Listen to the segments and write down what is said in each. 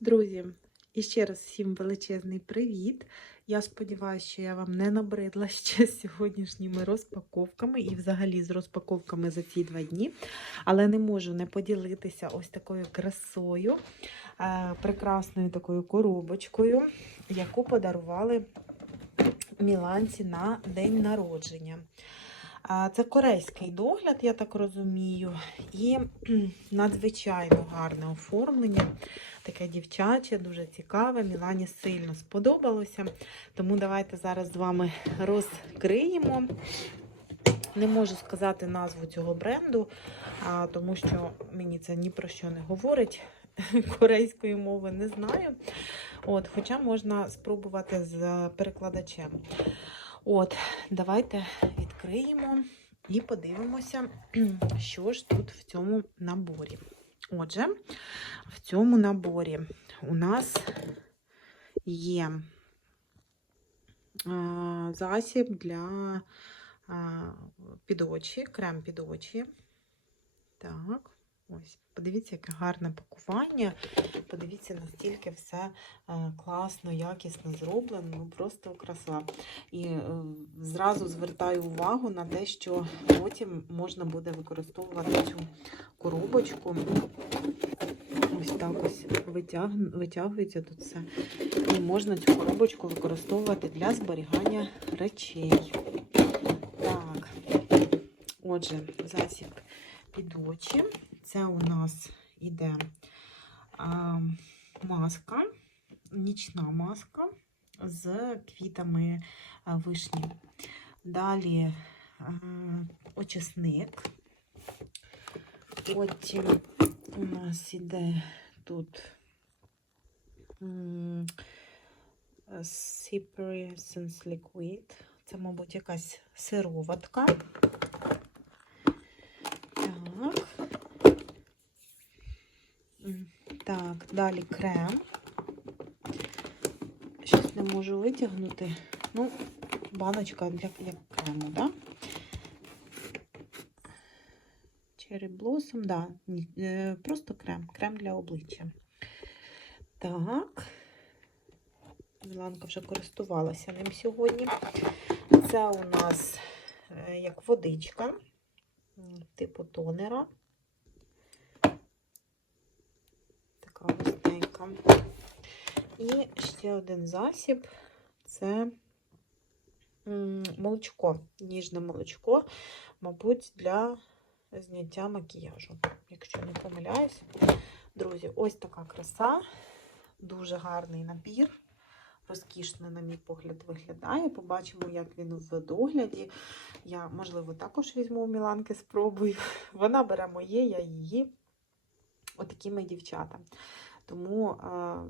Друзі, і ще раз всім величезний привіт. Я сподіваюся, що я вам не набридла ще з сьогоднішніми розпаковками і взагалі з розпаковками за ці два дні. Але не можу не поділитися ось такою красою, е, прекрасною такою коробочкою, яку подарували міланці на день народження. Це корейський догляд, я так розумію, і надзвичайно гарне оформлення. Таке дівчаче, дуже цікаве. Мілані сильно сподобалося. Тому давайте зараз з вами розкриємо. Не можу сказати назву цього бренду, тому що мені це ні про що не говорить. Корейської мови не знаю. От, Хоча можна спробувати з перекладачем. От, давайте відкриємо і подивимося, що ж тут в цьому наборі. Отже, в цьому наборі у нас є засіб для під очі, крем під очі. Так, ось, подивіться, яке гарне пакування. Подивіться, настільки все е, класно, якісно зроблено, ну просто краса. І е, зразу звертаю увагу на те, що потім можна буде використовувати цю коробочку. Ось так ось витяг... витягується тут все. І можна цю коробочку використовувати для зберігання речей. Так, отже, засіб під очі. Це у нас іде а, маска, нічна маска з квітами вишні. Далі а, очисник. Потім у нас іде тут м, Cypri Liquid. Це, мабуть, якась сироватка. Так. М, Так, далі крем. Щось не можу витягнути. Ну, баночка для, для крему, да? Cherry Blossom, да. е, Просто крем. Крем для обличчя. Так. Міланка вже користувалася ним сьогодні. Це у нас е, як водичка, типу тонера. Така. І ще один засіб це молочко, ніжне молочко, мабуть, для зняття макіяжу, якщо не помиляюсь. Друзі, ось така краса, дуже гарний набір. Розкішно, на мій погляд, виглядає. Побачимо, як він в догляді. Я, можливо, також візьму у Міланки, спробую. Вона бере моє, я її. Отакі ми дівчата. Тому,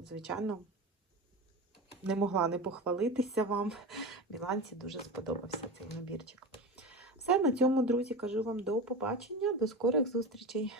звичайно, не могла не похвалитися вам. Міланці дуже сподобався цей набірчик. Все, на цьому, друзі, кажу вам до побачення, до скорих зустрічей.